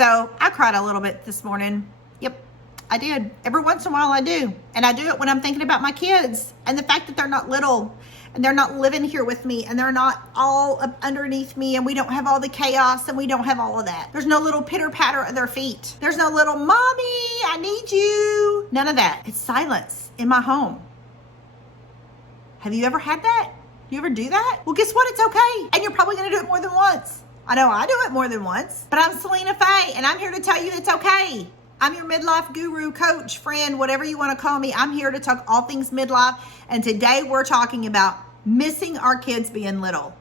So I cried a little bit this morning. Yep, I did. Every once in a while I do. And I do it when I'm thinking about my kids and the fact that they're not little and they're not living here with me and they're not all up underneath me and we don't have all the chaos and we don't have all of that. There's no little pitter patter of their feet. There's no little, mommy, I need you. None of that. It's silence in my home. Have you ever had that? You ever do that? Well, guess what? It's okay. And you're probably going to do it more than once. I know I do it more than once, but I'm Selena Faye and I'm here to tell you it's okay. I'm your midlife guru, coach, friend, whatever you want to call me. I'm here to talk all things midlife. And today we're talking about missing our kids being little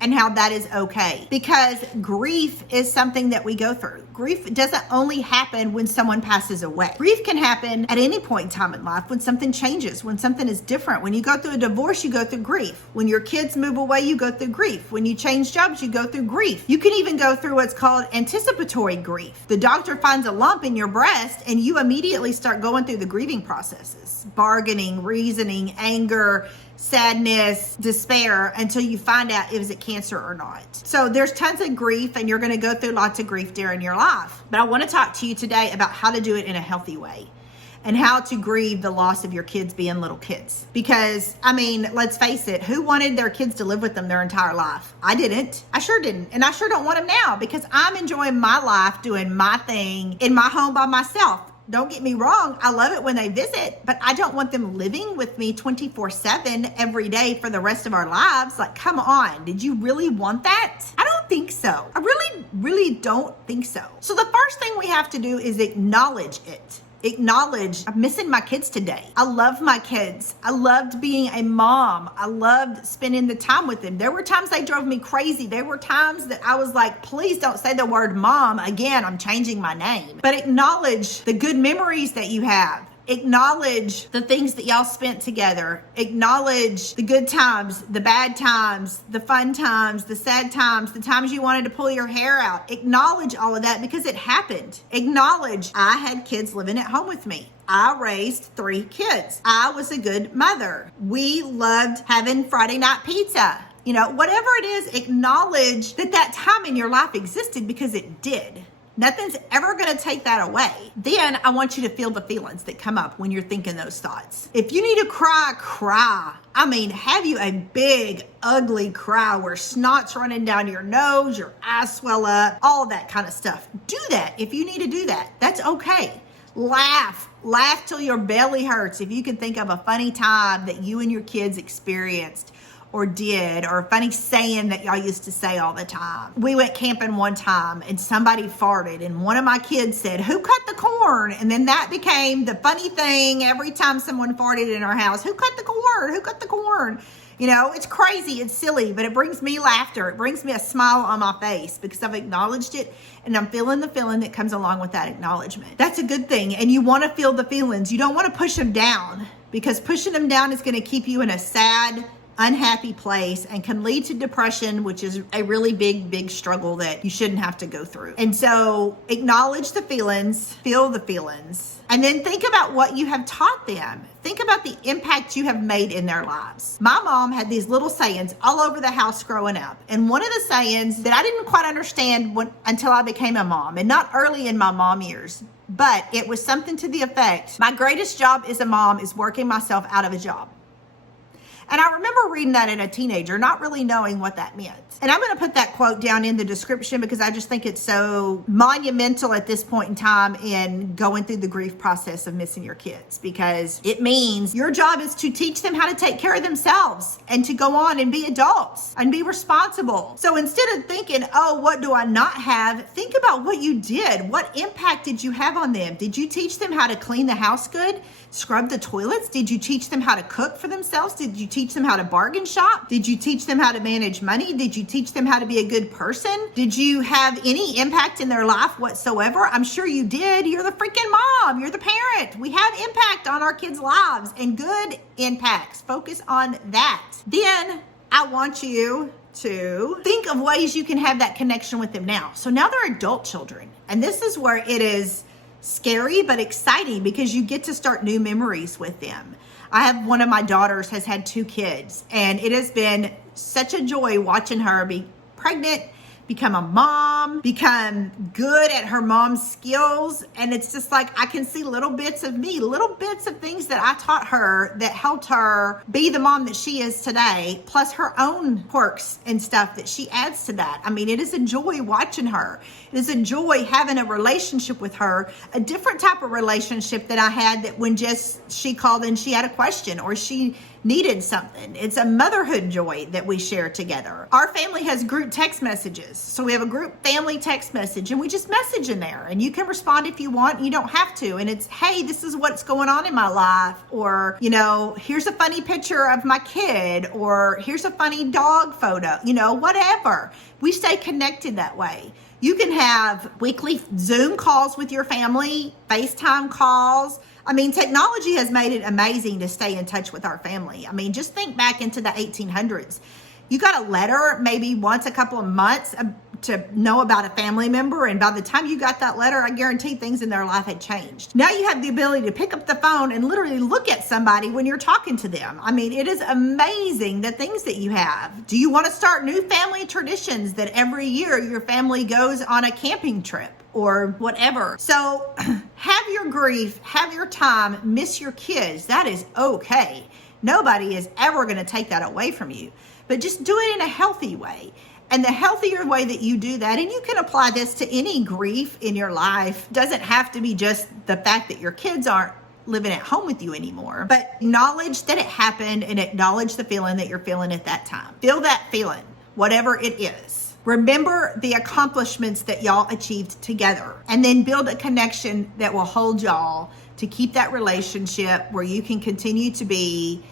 and how that is okay. Because grief is something that we go through. Grief doesn't only happen when someone passes away. Grief can happen at any point in time in life when something changes, when something is different. When you go through a divorce, you go through grief. When your kids move away, you go through grief. When you change jobs, you go through grief. You can even go through what's called anticipatory grief. The doctor finds a lump in your breast and you immediately start going through the grieving processes, bargaining, reasoning, anger, sadness, despair, until you find out is it cancer or not. So there's tons of grief and you're going to go through lots of grief during your life. But I want to talk to you today about how to do it in a healthy way and how to grieve the loss of your kids being little kids. Because, I mean, let's face it, who wanted their kids to live with them their entire life? I didn't. I sure didn't. And I sure don't want them now because I'm enjoying my life doing my thing in my home by myself. Don't get me wrong, I love it when they visit, but I don't want them living with me 24/7 every day for the rest of our lives. Like, come on, did you really want that? I don't think so. I really don't think so. So the first thing we have to do is acknowledge it. Acknowledge, I'm missing my kids today. I love my kids. I loved being a mom. I loved spending the time with them. There were times they drove me crazy. There were times that I was like, please don't say the word mom again. I'm changing my name. But acknowledge the good memories that you have. Acknowledge the things that y'all spent together. Acknowledge the good times, the bad times, the fun times, the sad times, the times you wanted to pull your hair out. Acknowledge all of that because it happened. Acknowledge I had kids living at home with me. I raised 3 kids. I was a good mother. We loved having Friday night pizza. You know, whatever it is, acknowledge that that time in your life existed because it did. Nothing's ever going to take that away. Then I want you to feel the feelings that come up when you're thinking those thoughts. If you need to cry, cry. I mean, have you a big, ugly cry where snot's running down your nose, your eyes swell up, all that kind of stuff. Do that if you need to do that. That's okay. Laugh till your belly hurts. If you can think of a funny time that you and your kids experienced or did, or a funny saying that y'all used to say all the time. We went camping one time and somebody farted and one of my kids said, who cut the corn? And then that became the funny thing every time someone farted in our house. Who cut the corn? Who cut the corn? You know, it's crazy, it's silly, but it brings me laughter. It brings me a smile on my face because I've acknowledged it and I'm feeling the feeling that comes along with that acknowledgement. That's a good thing. And you want to feel the feelings. You don't want to push them down because pushing them down is going to keep you in a sad, unhappy place and can lead to depression, which is a really big struggle that you shouldn't have to go through. And so acknowledge the feelings, feel the feelings, and then think about what you have taught them. Think about the impact you have made in their lives. My mom had these little sayings all over the house growing up. And one of the sayings that I didn't quite understand until I became a mom, and not early in my mom years, but it was something to the effect, my greatest job as a mom is working myself out of a job. And I remember reading that as a teenager, not really knowing what that meant. And I'm going to put that quote down in the description because I just think it's so monumental at this point in time in going through the grief process of missing your kids, because it means your job is to teach them how to take care of themselves and to go on and be adults and be responsible. So instead of thinking, oh, what do I not have? Think about what you did. What impact did you have on them? Did you teach them how to clean the house good? Scrub the toilets? Did you teach them how to cook for themselves? Did you teach them how to bargain shop? Did you teach them how to manage money? Did you teach them how to be a good person? Did you have any impact in their life whatsoever? I'm sure you did. You're the freaking mom. You're the parent. We have impact on our kids' lives and good impacts. Focus on that. Then I want you to think of ways you can have that connection with them now. So now they're adult children. And this is where it is scary but exciting because you get to start new memories with them. I have one of my daughters has had 2 kids, and it has been such a joy watching her be pregnant, become a mom, become good at her mom's skills. And it's just like, I can see little bits of me, little bits of things that I taught her that helped her be the mom that she is today, plus her own quirks and stuff that she adds to that. I mean, it is a joy watching her. It is a joy having a relationship with her, a different type of relationship that I had, that when just she called and she had a question or she needed something. It's a motherhood joy that we share together. Our family has group text messages. So we have a group family text message and we just message in there, and you can respond if you want. You don't have to. And it's, hey, this is what's going on in my life. Or, you know, here's a funny picture of my kid, or here's a funny dog photo, you know, whatever. We stay connected that way. You can have weekly Zoom calls with your family, FaceTime calls. I mean, technology has made it amazing to stay in touch with our family. I mean, just think back into the 1800s. You got a letter maybe once a couple of months to know about a family member, and by the time you got that letter, I guarantee things in their life had changed. Now you have the ability to pick up the phone and literally look at somebody when you're talking to them. I mean, it is amazing the things that you have. Do you want to start new family traditions that every year your family goes on a camping trip or whatever? So have your grief, have your time, miss your kids. That is okay. Nobody is ever going to take that away from you, but just do it in a healthy way. And the healthier way that you do that, and you can apply this to any grief in your life, doesn't have to be just the fact that your kids aren't living at home with you anymore, but acknowledge that it happened and acknowledge the feeling that you're feeling at that time. Feel that feeling, whatever it is. Remember the accomplishments that y'all achieved together, and then build a connection that will hold y'all to keep that relationship where you can continue to be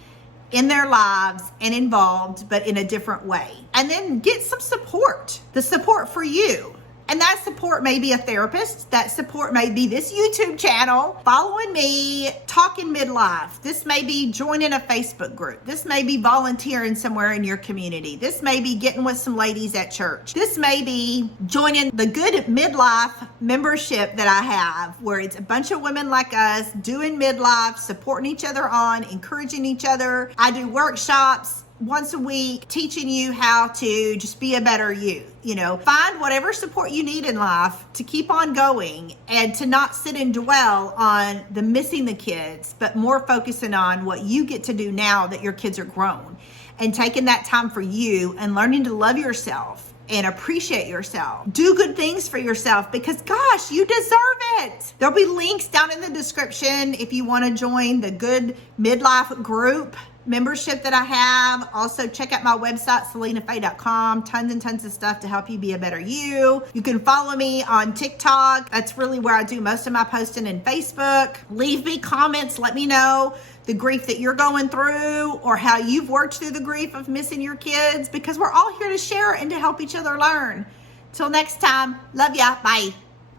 in their lives and involved, but in a different way. And then get some support, the support for you. And that support may be a therapist. That support may be this YouTube channel, following me, talking midlife. This may be joining a Facebook group. This may be volunteering somewhere in your community. This may be getting with some ladies at church. This may be joining the Good Midlife membership that I have, where it's a bunch of women like us doing midlife, supporting each other on, encouraging each other. I do workshops once a week, teaching you how to just be a better you. You know, find whatever support you need in life to keep on going, and to not sit and dwell on the missing the kids, but more focusing on what you get to do now that your kids are grown, and taking that time for you and learning to love yourself and appreciate yourself. Do good things for yourself, because gosh, you deserve it. There'll be links down in the description if you want to join the Good Midlife group membership that I have. Also, check out my website, selenafay.com. Tons and tons of stuff to help you be a better you. You can follow me on TikTok. That's really where I do most of my posting, and Facebook. Leave me comments. Let me know the grief that you're going through, or how you've worked through the grief of missing your kids, because we're all here to share and to help each other learn. Till next time, love ya. Bye.